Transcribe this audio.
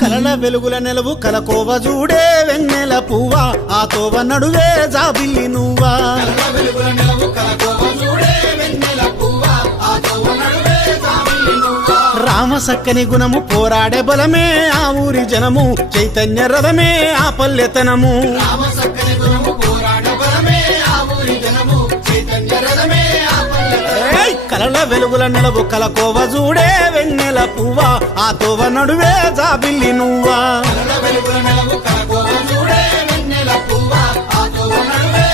కలల వెలుగుల నెలవు కలకోవ చూడే వెన్నెల పువ్వా ఆ తోవ నడువే జాబిల్లి నువ్వా రామ సక్కని గుణము పోరాడే బలమే ఆ ఊరి జనము చైతన్య రథమే ఆ పల్లెతనము కలల వెలుగుల నెలవు కలకోవ చూడే వెన్నెల పువ్వా ఆ తోవ నడువే జాబిల్లి నువ్వా వెలుగుల నెలవు కలకోవ చూడే వెన్నెల పువ్వా ఆ తోవ నడువే